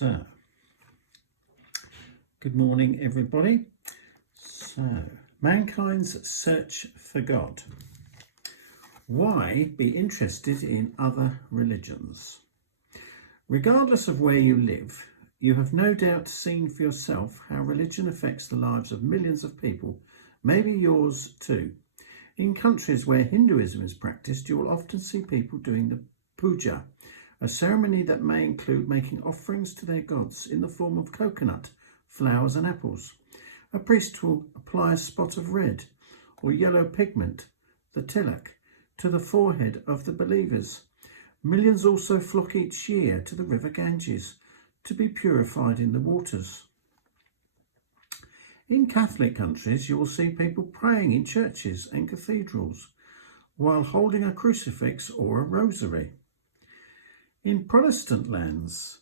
So, good morning, everybody. So, mankind's search for God. Why be interested in other religions? Regardless of where you live, you have no doubt seen for yourself how religion affects the lives of millions of people, maybe yours too. In countries where Hinduism is practiced, you will often see people doing the puja, a ceremony that may include making offerings to their gods in the form of coconut, flowers and apples. A priest will apply a spot of red or yellow pigment, the tilak, to the forehead of the believers. Millions also flock each year to the river Ganges to be purified in the waters. In Catholic countries, you will see people praying in churches and cathedrals while holding a crucifix or a rosary. In Protestant lands,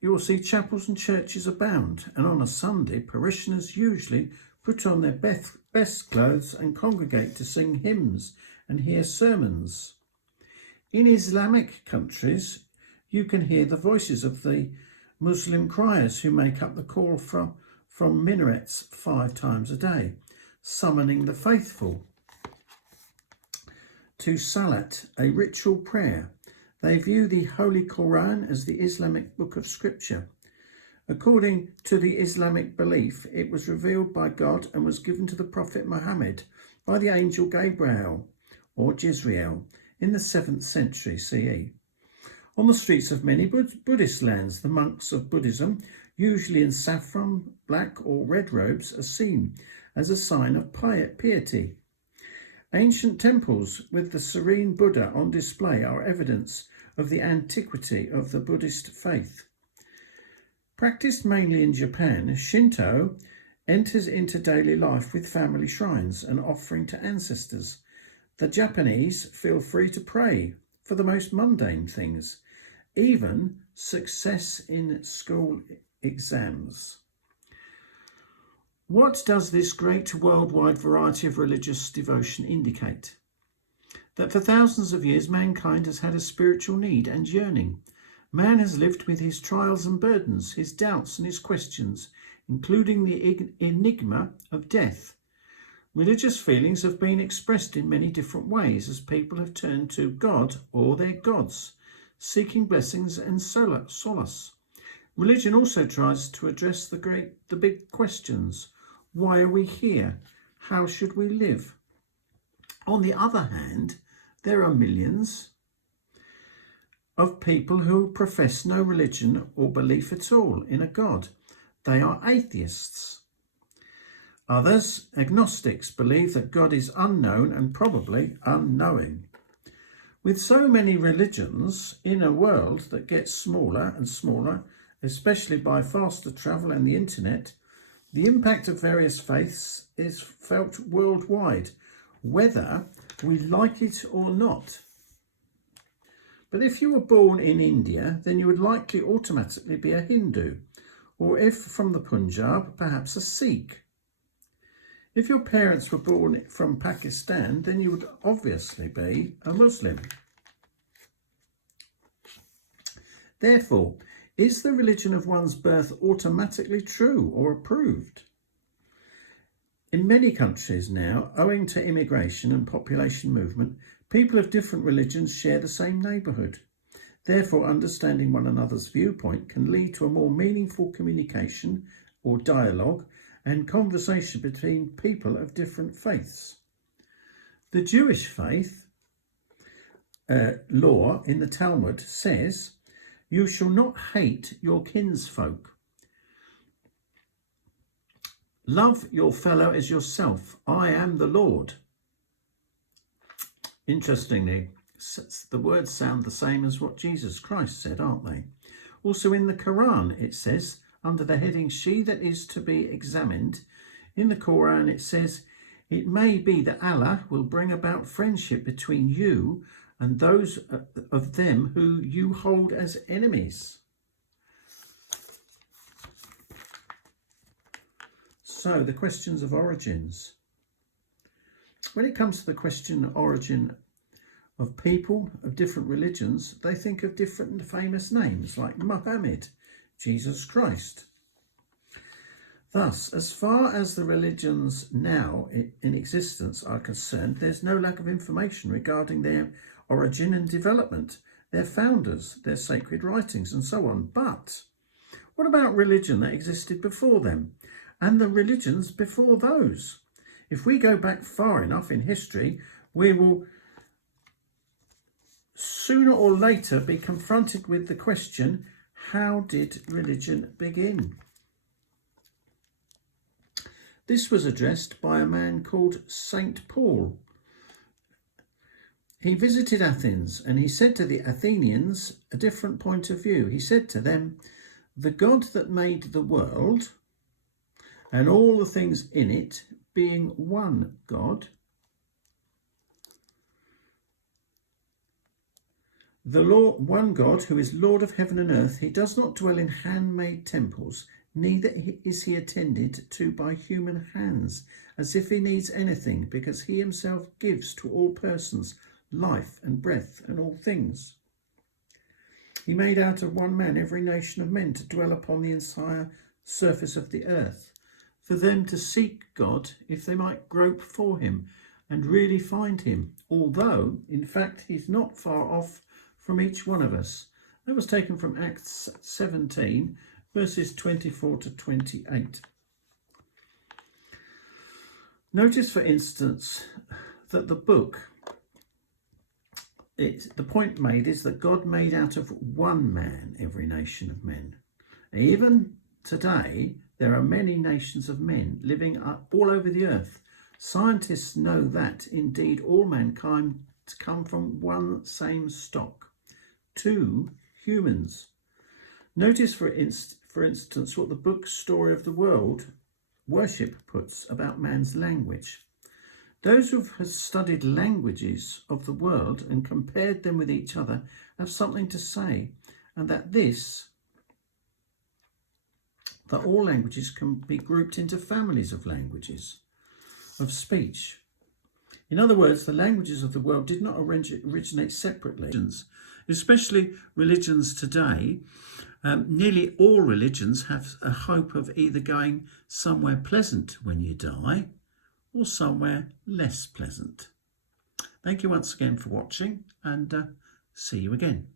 you will see chapels and churches abound, and on a Sunday, parishioners usually put on their best clothes and congregate to sing hymns and hear sermons. In Islamic countries, you can hear the voices of the Muslim criers who make up the call from minarets 5 times a day, summoning the faithful to Salat, a ritual prayer. They view the Holy Quran as the Islamic book of scripture. According to the Islamic belief, it was revealed by God and was given to the Prophet Muhammad by the angel Gabriel, or Jezreel, in the 7th century CE. On the streets of many Buddhist lands, the monks of Buddhism, usually in saffron, black or red robes, are seen as a sign of piety. Ancient temples with the serene Buddha on display are evidence of the antiquity of the Buddhist faith. Practiced mainly in Japan, Shinto enters into daily life with family shrines and offering to ancestors. The Japanese feel free to pray for the most mundane things, even success in school exams. What does this great worldwide variety of religious devotion indicate? That for thousands of years mankind has had a spiritual need and yearning. Man has lived with his trials and burdens, his doubts and his questions, including the enigma of death. Religious feelings have been expressed in many different ways as people have turned to God or their gods, seeking blessings and solace. Religion also tries to address the big questions. Why are we here? How should we live? On the other hand, there are millions of people who profess no religion or belief at all in a God. They are atheists. Others, agnostics, believe that God is unknown and probably unknowing. With so many religions in a world that gets smaller and smaller, especially by faster travel and the internet, the impact of various faiths is felt worldwide, whether we like it or not. But if you were born in India, then you would likely automatically be a Hindu, or if from the Punjab, perhaps a Sikh. If your parents were born from Pakistan, then you would obviously be a Muslim. Therefore, is the religion of one's birth automatically true or approved? In many countries now, owing to immigration and population movement, people of different religions share the same neighbourhood. Therefore, understanding one another's viewpoint can lead to a more meaningful communication or dialogue and conversation between people of different faiths. The Jewish faith law in the Talmud says, "You shall not hate your kinsfolk. Love your fellow as yourself. I am the Lord." Interestingly, the words sound the same as what Jesus Christ said, aren't they? Also in the Quran, it says, under the heading, "She that is to be examined," in the Quran it says, "It may be that Allah will bring about friendship between you and those of them who you hold as enemies." So the questions of origins. When it comes to the question origin of people of different religions, they think of different famous names like Muhammad, Jesus Christ. Thus, as far as the religions now in existence are concerned, there's no lack of information regarding their origin and development, their founders, their sacred writings, and so on. But what about religion that existed before them and the religions before those? If we go back far enough in history, we will sooner or later be confronted with the question, how did religion begin? This was addressed by a man called Saint Paul. He visited Athens and he said to the Athenians a different point of view. He said to them, the God that made the world and all the things in it, being one God, the Lord, one God who is Lord of heaven and earth, he does not dwell in handmade temples, neither is he attended to by human hands, as if he needs anything, because he himself gives to all persons life and breath and all things. He made out of one man every nation of men to dwell upon the entire surface of the earth, for them to seek God if they might grope for him and really find him, although, in fact, he's not far off from each one of us. That was taken from Acts 17, verses 24 to 28. Notice, for instance, that the book, the point made is that God made out of one man every nation of men. Even today, there are many nations of men living all over the earth. Scientists know that, indeed, all mankind come from one same stock, two humans. Notice, for instance, what the book Story of the World Worship puts about man's language. Those who have studied languages of the world and compared them with each other have something to say, and that all languages can be grouped into families of languages of speech. In other words, the languages of the world did not originate separately. Especially religions today, nearly all religions have a hope of either going somewhere pleasant when you die or somewhere less pleasant. Thank you once again for watching, and see you again.